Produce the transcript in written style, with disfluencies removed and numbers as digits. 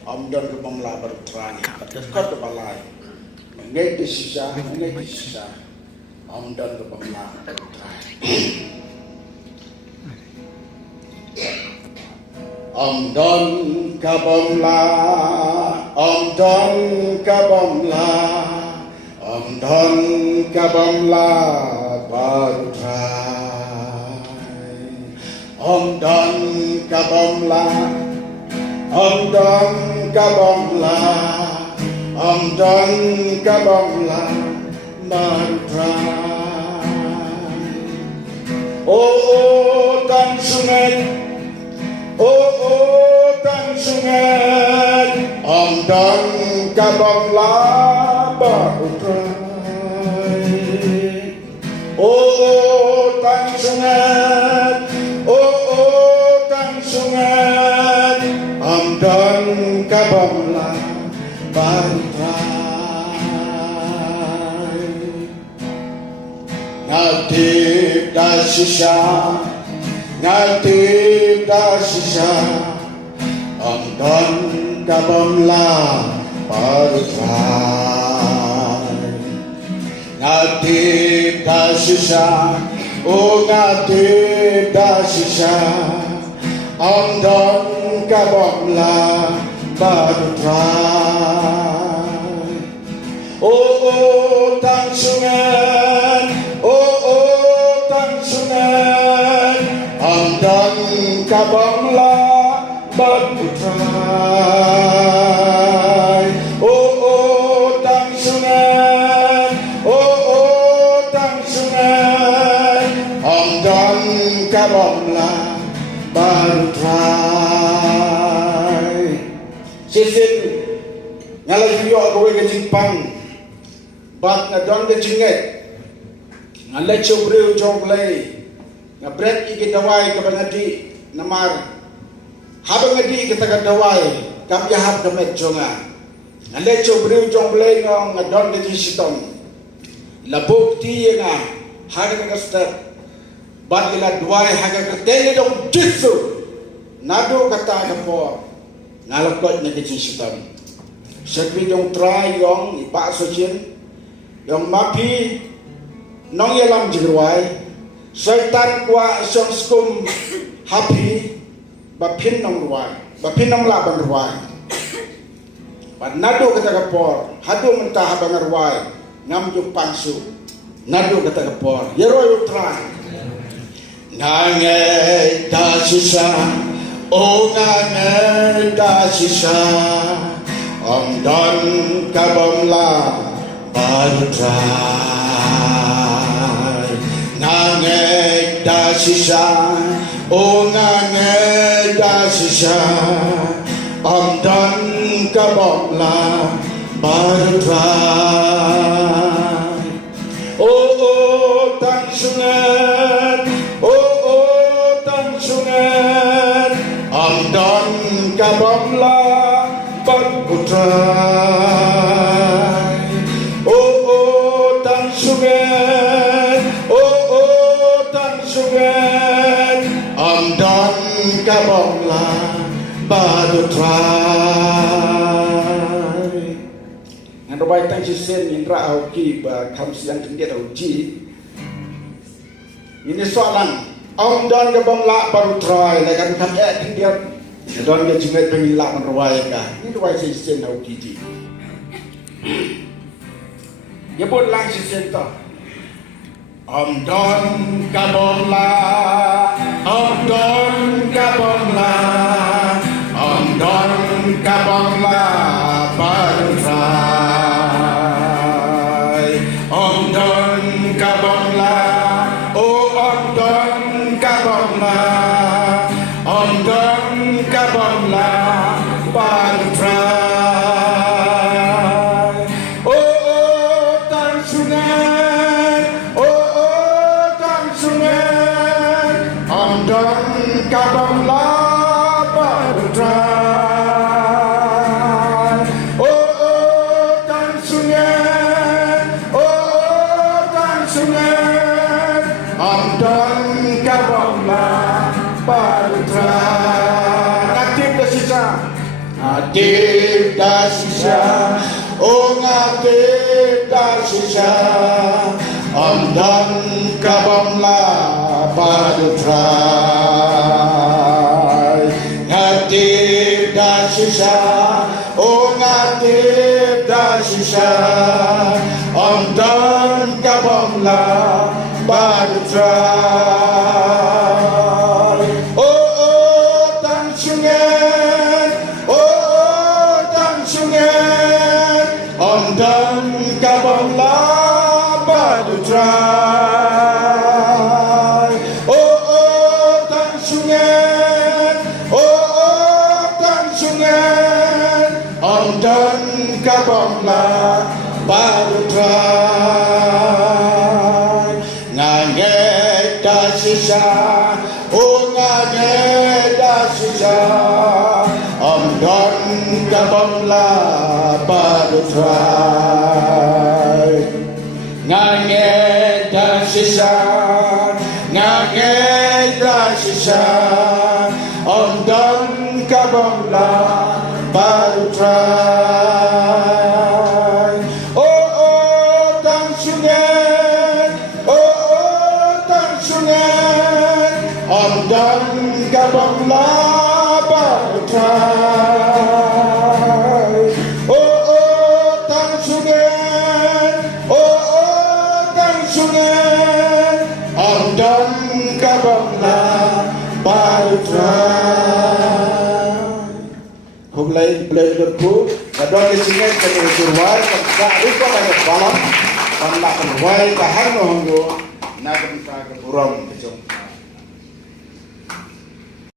Don ke bangla berterang dekat balai mengai sisa Don ke bangla berterang Don ke bangla Don ke bangla Don ke bangla berterang Don ke bangla Don kabamla Don kabamla berterang Oh tan sungai tan sungai Don kabamla berterang Oh tan sungai tan sungai Don kabamla berterang Ngatib dah sisa Don kabamla berterang Ngatib dah sisa ngatib dah sisa Don kabamla berterang tan sungai tan sungai Don kabamla berterang tan sungai tan sungai Don kabamla berterang Sisin ngalah yo kowe ke Jepang bat na don ke jinget ngalah chobre jonglei ngabret iki dawai ke bangadi namar habangadi kita ka dawai kam yahab gamet jonga ngalah chobre jonglei ngadon ke jisitong labok ti nga haga ka step bat ila dawai haga ka tele dong jitsu nado kata ka po ngalakot na kecil sitam. Sekali dong try yong ipak sojin, yong mapi nong yalam jirwai, setan kuat song skum happy, bapin nong ruai, bapin nong laban ruai. Pan nado kata kapor, hadu mentah abang ruai, ngam juk pansu, nado kata kapor, yeroi try. Nangai tak susah. Ngangai dah sisa Don kabamla berterang Nangai dah sisa ngangai dah sisa Don kabamla berterang tan sungai tan sungai Don kabamla berterang tan sungai tan sungai Don kabamla berterang ngando bai tang sisen indra auki ba kam siang tingget auji ini soalan Don kabamla berterang lekan kam tingget Don ke jinget pengilak meruai ka. Ini ruai sisen au kiji. Ya buat lang sisen to. Don kabamla, Don kabamla, Don kabamla berterai. Don kabamla, Don kabamla, Don kabamla berterai. Tan sungai tan sungai Don kabamla berterai. Tan sungai tan sungai Don kabamla berterai. ngati dasisha o ngati dasisha om dan kabam la padutrai ngati dasisha o ngati dasisha om dan kabam la padutrai o tan sungai om dan kabam la padutrai o tan sungai om dan kabam la padutrai ngange dasisha o ngange dasisha om dan kabam la padutrai ngange dasisha om dan kabam la padutrai o tan sungai om dan kabam la padutrai o tan sungai om dan kabam la padutrai hôm nay lên được cú và đôi cái chính ấy cái người trường quay còn cả lúc có cái bóng còn là còn quay cả hai người hùng đồ na còn phải cái buram cái chung